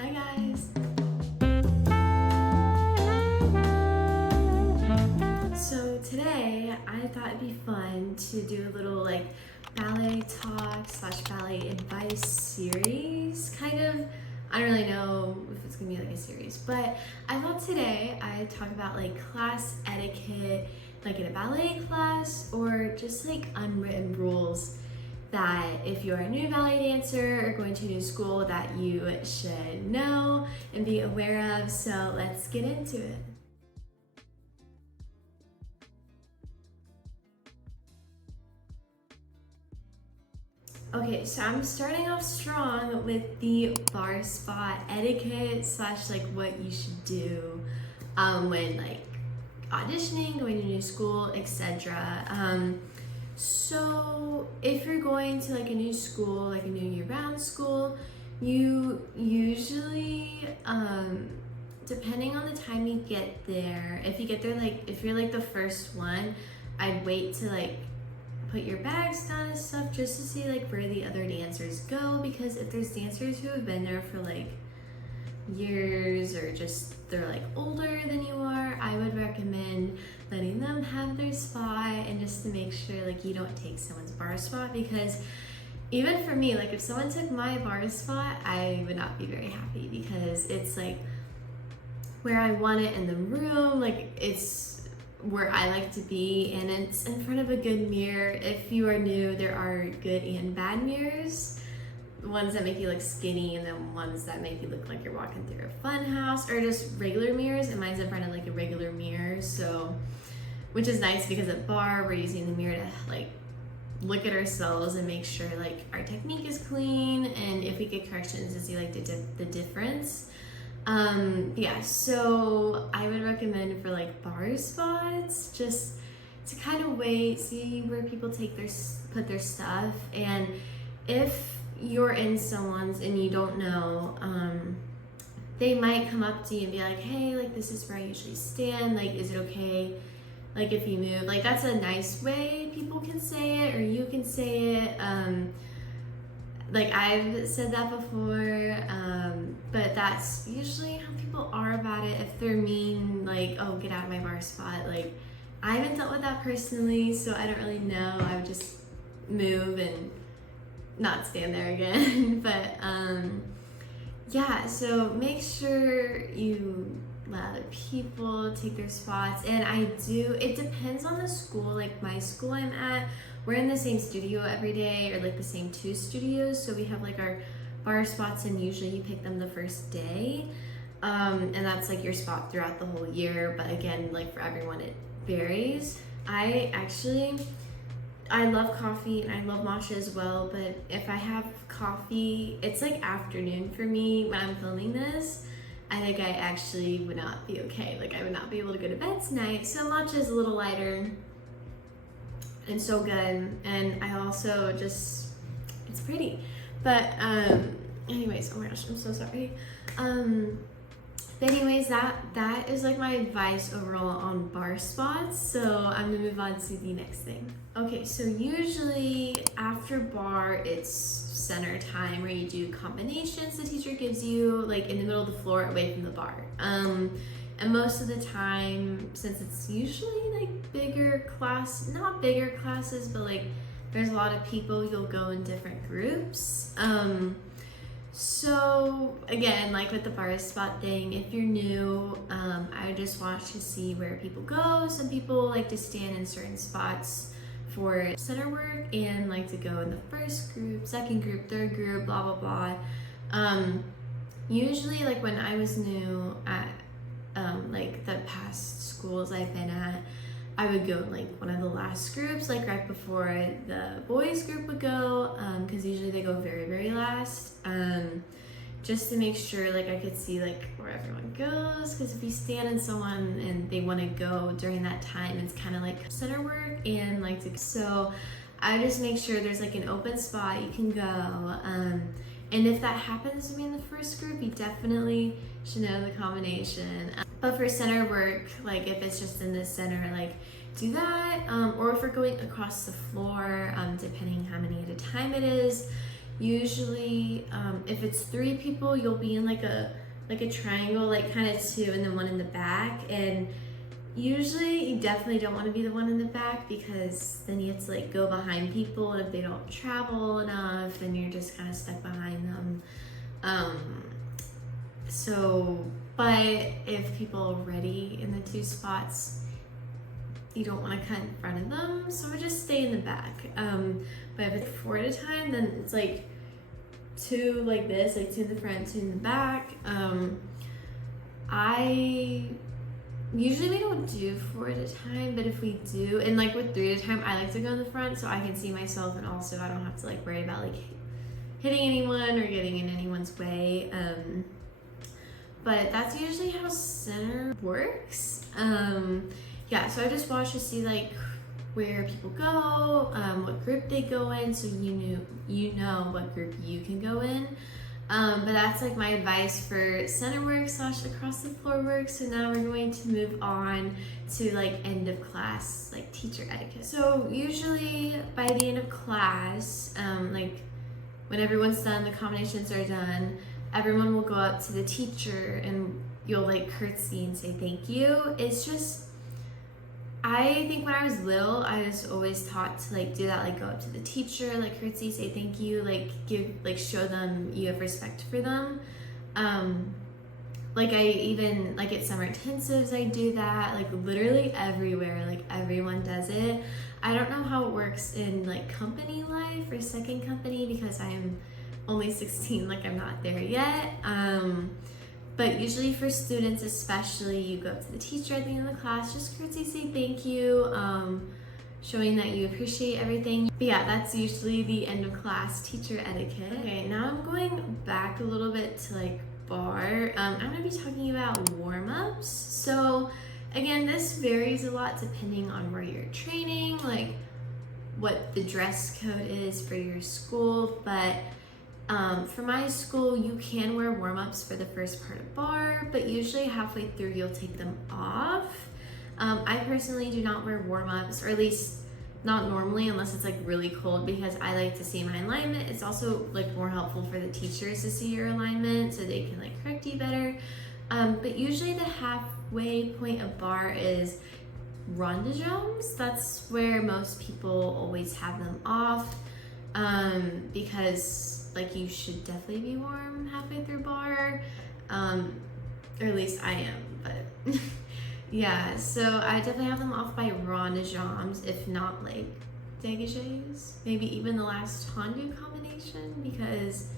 Hi guys! So today I thought it'd be fun to do a little ballet talk slash ballet advice series. I don't really know if it's gonna be a series, but I thought today I'd talk about class etiquette, in a ballet class, or just unwritten rules that if you're a new ballet dancer or going to a new school that you should know and be aware of. So let's get into it. Okay, so I'm starting off strong with the bar spot etiquette slash what you should do when auditioning, going to a new school, etc. So if you're going to a new school, a new year-round school, you usually, depending on the time you get there, if you get there if you're the first one, I'd wait to put your bags down and stuff just to see where the other dancers go, because if there's dancers who have been there for years or just they're older than you are, I would recommend letting them have their spot, and just to make sure you don't take someone's bar spot, because even for me, if someone took my bar spot, I would not be very happy, because it's where I want it in the room, it's where I like to be, and it's in front of a good mirror. If you are new, there are good and bad mirrors. Ones that make you look skinny, and then ones that make you look like you're walking through a fun house, or just regular mirrors, and mine's in front of a regular mirror, so which is nice because at bar we're using the mirror to look at ourselves and make sure our technique is clean, and if we get corrections to see the difference. Yeah, so I would recommend for bar spots just to kind of wait, see where people put their stuff, and if you're in someone's and you don't know, they might come up to you and be like, hey, this is where I usually stand, is it okay if you move? That's a nice way people can say it, or you can say it. I've said that before, but that's usually how people are about it. If they're mean, oh, get out of my bar spot, I haven't dealt with that personally, so I don't really know. I would just move and not stand there again. But yeah, so make sure you let other people take their spots. And it depends on the school. My school I'm at, we're in the same studio every day, or the same two studios, so we have our bar spots, and usually you pick them the first day, and that's your spot throughout the whole year. But again, for everyone it varies. I love coffee and I love matcha as well, but if I have coffee, it's afternoon for me when I'm filming this. I think I actually would not be okay. I would not be able to go to bed tonight. So matcha is a little lighter and so good, and I also just, it's pretty. But anyways, oh my gosh, I'm so sorry. But anyways, that is my advice overall on bar spots. So I'm gonna move on to the next thing. Okay, so usually after bar, it's center time, where you do combinations the teacher gives you in the middle of the floor away from the bar. And most of the time, since it's usually not bigger classes, but there's a lot of people, you'll go in different groups. So again, with the bar spot thing, if you're new, I would just watch to see where people go. Some people like to stand in certain spots for center work, and like to go in the first group, second group, third group, blah blah blah. Usually when I was new at the past schools I've been at, I would go in one of the last groups, right before the boys group would go, because usually they go very, very last, just to make sure I could see where everyone goes, because if you stand in someone and they want to go during that time, it's kind of center work, and so I just make sure there's an open spot you can go, and if that happens to be in the first group, you definitely should know the combination. But for center work, if it's just in the center, do that. Or if we're going across the floor, depending how many at a time it is, Usually, if it's 3 people, you'll be in like a triangle, like kind of 2 and then 1 in the back. And usually you definitely don't want to be the one in the back, because then you have to like go behind people, and if they don't travel enough, then you're just kind of stuck behind them. But if people are already in the 2 spots, you don't want to cut in front of them, so I just stay in the back. But if it's 4 at a time, then it's like 2 like this, like 2 in the front, 2 in the back. Usually we don't do 4 at a time, but if we do, and like with 3 at a time, I like to go in the front so I can see myself, and also I don't have to like worry about like hitting anyone or getting in anyone's way. But that's usually how center works. Yeah, so I just watch to see like where people go, what group they go in, so you know what group you can go in. But that's like my advice for center work / across the floor work. So now we're going to move on to like end of class, like teacher etiquette. So usually by the end of class, like when everyone's done, the combinations are done, everyone will go up to the teacher and you'll like curtsy and say thank you. It's just, I think when I was little, I was always taught to like do that, like go up to the teacher, like curtsy, say thank you, like give, like show them you have respect for them. Like I even, like at summer intensives, I do that, like literally everywhere, like everyone does it. I don't know how it works in like company life or second company, because I'm only 16, like I'm not there yet. But usually for students especially, you go up to the teacher at the end of the class, just curtsy, say thank you, showing that you appreciate everything. But yeah, that's usually the end of class teacher etiquette. Okay, now I'm going back a little bit to like bar. I'm gonna be talking about warm-ups. So again, this varies a lot depending on where you're training, like what the dress code is for your school, but for my school, you can wear warm-ups for the first part of bar, but usually halfway through you'll take them off. I personally do not wear warm-ups, or at least not normally unless it's like really cold, because I like to see my alignment. It's also like more helpful for the teachers to see your alignment so they can like correct you better. But usually the halfway point of bar is ronde-jambes. That's where most people always have them off, because like you should definitely be warm halfway through bar, or at least I am, but yeah, so I definitely have them off by ronde-jambes, if not like dégagés, maybe even the last tendu combination, because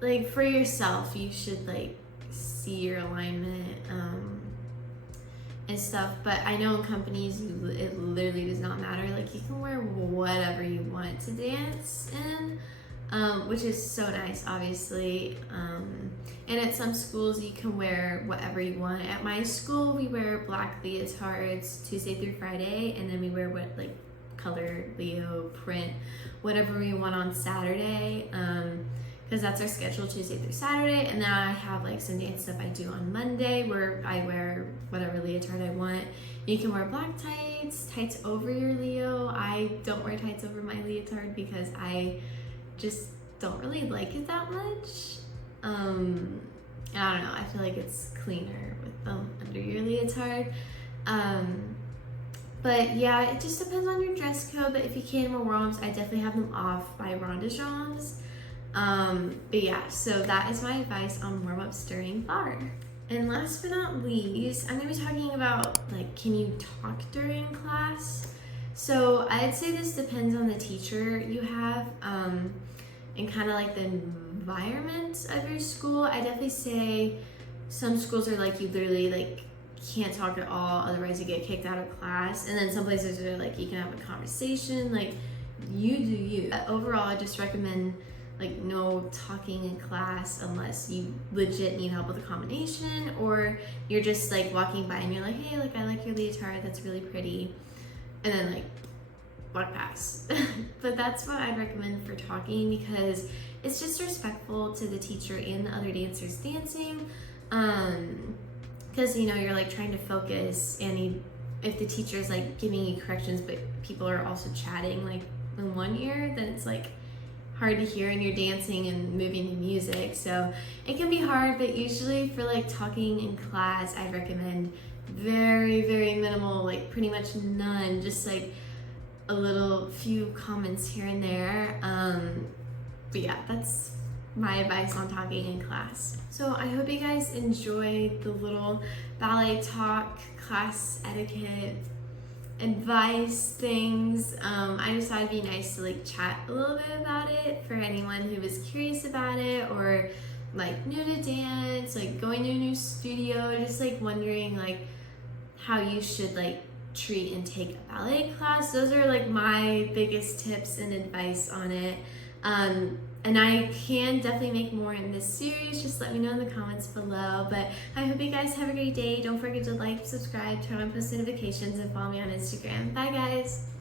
like for yourself, you should like see your alignment and stuff. But I know in companies, it literally does not matter. Like you can wear whatever you want to dance in, which is so nice, obviously. And at some schools, you can wear whatever you want. At my school, we wear black leotards Tuesday through Friday, and then we wear what like color, Leo, print, whatever we want on Saturday, because that's our schedule, Tuesday through Saturday. And then I have like some dance stuff I do on Monday where I wear whatever leotard I want. You can wear black tights over your Leo. I don't wear tights over my leotard because I just don't really like it that much. I don't know, I feel like it's cleaner with them under your leotard. But yeah, it just depends on your dress code, but if you can wear warm-ups, I definitely have them off by ronde-jambes. But yeah, so that is my advice on warm-ups during bar. And last but not least, I'm gonna be talking about like, can you talk during class? So I'd say this depends on the teacher you have, and kind of like the environment of your school. I definitely say some schools are like, you literally like can't talk at all, otherwise you get kicked out of class. And then some places are like, you can have a conversation, like you do you. Overall, I just recommend like no talking in class unless you legit need help with a combination, or you're just like walking by and you're like, hey, like I like your leotard, that's really pretty, and then like walk past. But that's what I'd recommend for talking, because it's just respectful to the teacher and the other dancers dancing, because you know you're like trying to focus, and if the teacher's like giving you corrections but people are also chatting like in one ear, then it's like, hard to hear when you're dancing and moving to music. So it can be hard, but usually for like talking in class, I recommend very, very minimal, like pretty much none, just like a little few comments here and there. But yeah, that's my advice on talking in class. So I hope you guys enjoyed the little ballet talk, class etiquette, advice things. I just thought it'd be nice to like chat a little bit about it for anyone who was curious about it, or like new to dance, like going to a new studio, just like wondering like how you should like treat and take a ballet class. Those are like my biggest tips and advice on it. And I can definitely make more in this series. Just let me know in the comments below. But I hope you guys have a great day. Don't forget to like, subscribe, turn on post notifications, and follow me on Instagram. Bye guys.